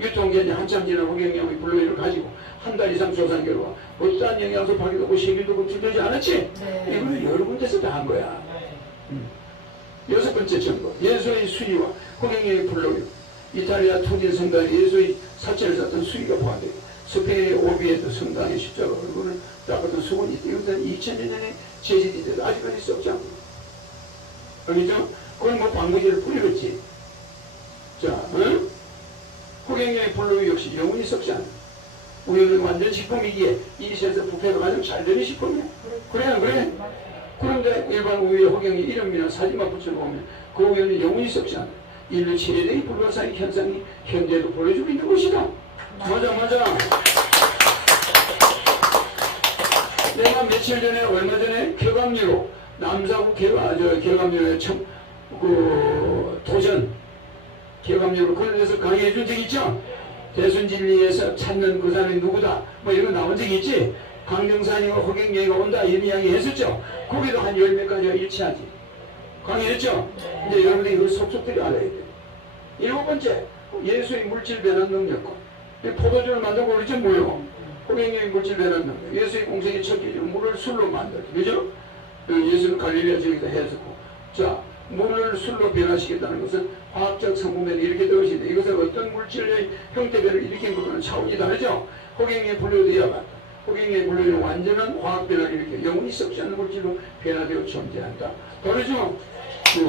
유통기한이 한참 지난 호갱형의 블루웨이를 가지고 한 달 이상 조사한 결과 어떠한 영양소 파괴도 세균도 검출되지 않았지? 네. 이거는 여러 군데서 다 한 거야. 음. 여섯 번째 증거. 예수의 수위와 호갱형의 블루웨이. 이탈리아 투딘 성당에 예수의 사체를 샀던 수위가 포함되어 스페인의 오비에도 성당의 십자가 얼굴을 닦았던 수건이 있다. 이것은 2000년 전에 제시된 데도 아직까지 썩지 않고. 알겠죠? 그건 뭐 방부제를 뿌리겠지. 자, 응? 호갱형의 블루웨이 역시 영원히 썩지 않아. 우리는 완전 식품이기에 이 시에서 부패가 가장 잘 되는 식품이야. 그래, 안 그래? 그런데 일반 우유의 호경이 이름이나 사진만 붙여보면 그 우유는 영원히 썩지 않아. 인류 최대의 불가사의 현상이 현재도 보여주고 있는 것이다. 맞아, 맞아. 내가 며칠 전에, 얼마 전에 결감리로 남사구 결, 저, 결감리로의 청, 그, 도전, 결감리로 그런 데서 강의해 준 적 있죠? 대순진리에서 찾는 그 사람이 누구다, 뭐 이런 거 나온 적이 있지? 강경산이와 허경영이가 온다, 이런 이야기 했었죠? 거기도 한 열몇 가지가 일치하지. 강의했죠? 이제 여러분들이 이걸 속속들이 알아야 돼. 일곱 번째, 예수의 물질 변환 능력과 이 포도주를 만들고 그러죠, 뭐요? 호갱의 물질 변환 능력. 예수의 공생의 첫 기준, 물을 술로 만들기. 그죠? 그 예수는 갈릴리아 지역에서 했었고. 자, 물을 술로 변화시켰다는 것은 화학적 성분에 이렇게 되어 있습니다. 이것은 어떤 물질의 형태별을 일으킨 것과는 차원이 다르죠? 호갱의 분류되어 봤다. 호갱의 분류는 완전한 화학 변화를 일으켜 영원히 썩지 않는 물질로 변화되어 존재한다. 다르죠? 음.